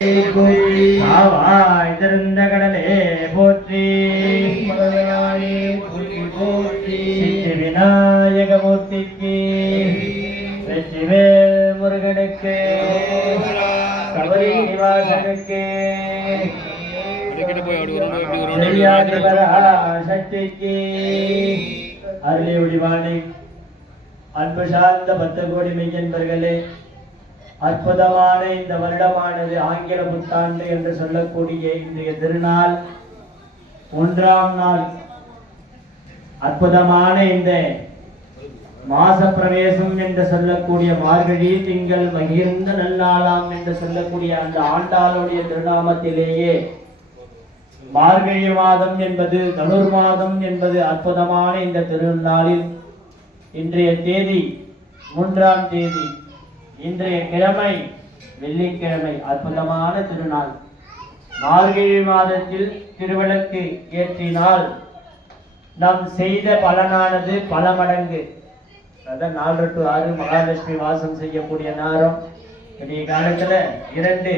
போற்றி. காவாய் திருந்த கடலே போற்றி. சித்தி விநாயகமூர்த்திக்கு வெற்றிவேல் முருகனுக்கு கபரி நிவாசனுக்கு சக்திக்கு அருளி அன்பு சார்ந்த பத்து கோடி மெய்யன்பர்களே அற்புதமான இந்த வருடமானது ஆங்கில புத்தாண்டு என்று சொல்லக்கூடிய இன்றைய திருநாள். ஒன்றாம் நாள். அற்புதமான இந்த மாச பிரவேசம் என்று சொல்லக்கூடிய மார்கழி திங்கள் மகிழ்ந்த நல்லாளாம் என்று சொல்லக்கூடிய அந்த ஆண்டாளுடைய திருநாமத்திலேயே மார்கழி மாதம் என்பது தனுர் மாதம் என்பது அற்புதமான இந்த திருநாளில் இன்றைய தேதி மூன்றாம் தேதி. இன்றைய கிழமை வெள்ளிக்கிழமை அற்புதமான திருநாள். மார்கழி மாதத்தில் திருவிளக்கு ஏற்றினால் நாம் செய்த பலனானது பல மடங்கு. அதான் நாலு டு ஆறு மகாலட்சுமி வாசம் செய்யக்கூடிய நேரம். இன்றைய காலத்துல இரண்டு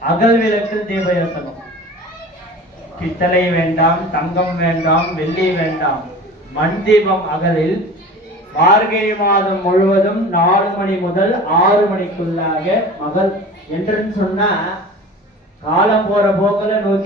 அகல் விளக்கில் தீப ஏற்றணும். பித்தளை வேண்டாம் தங்கம் வேண்டாம் வெள்ளி வேண்டாம். மண் தீபம் அகலில் மார்கழி மாதம் முழுவதும் நாலு மணி முதல் ஆறு மணிக்குள்ளாக மகள் என்றுன்னு சொன்னா காலம் போற போக்குல நோக்கி